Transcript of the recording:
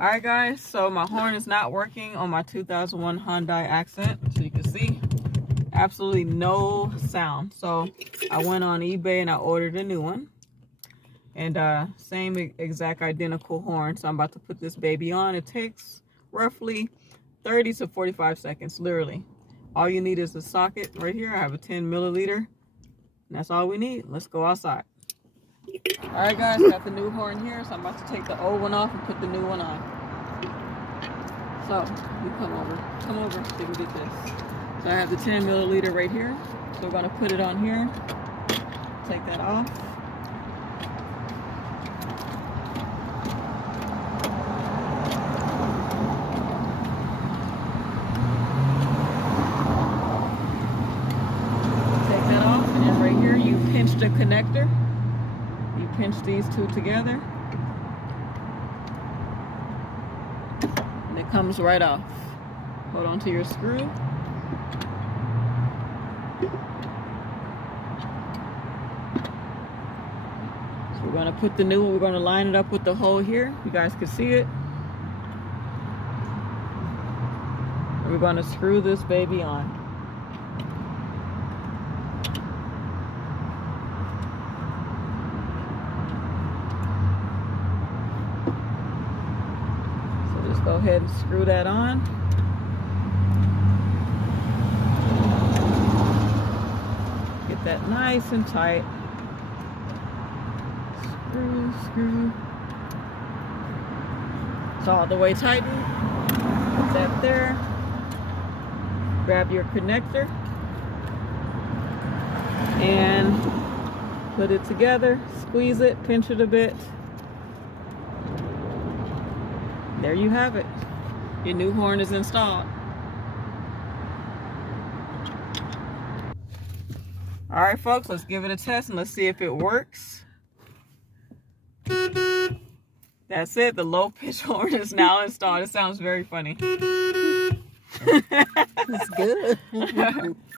Alright guys, so my horn is not working on my 2001 Hyundai Accent. So you can see, absolutely no sound. So I went on eBay and I ordered a new one. And same exact identical horn. So I'm about to put this baby on. It takes roughly 30 to 45 seconds, literally. All you need is a socket right here. I have a 10 milliliter. And that's all we need. Let's go outside. Alright guys, got the new horn here, so I'm about to take the old one off and put the new one on. So, you come over so you can get this. So I have the 10 milliliter right here. So we're gonna put it on here. Take that off. Take that off, and then right here you pinch the connector. You pinch these two together, and it comes right off. Hold on to your screw. So we're going to put the new one, we're going to line it up with the hole here. You guys can see it. And we're going to screw this baby on. Just go ahead and screw that on. Get that nice and tight. Screw. It's all the way tightened. Put that there. Grab your connector and put it together. Squeeze it, pinch it a bit. There you have it. Your new horn is installed. All right, folks, let's give it a test and let's see if it works. That's it. The low pitch horn is now installed. It sounds very funny. It's good.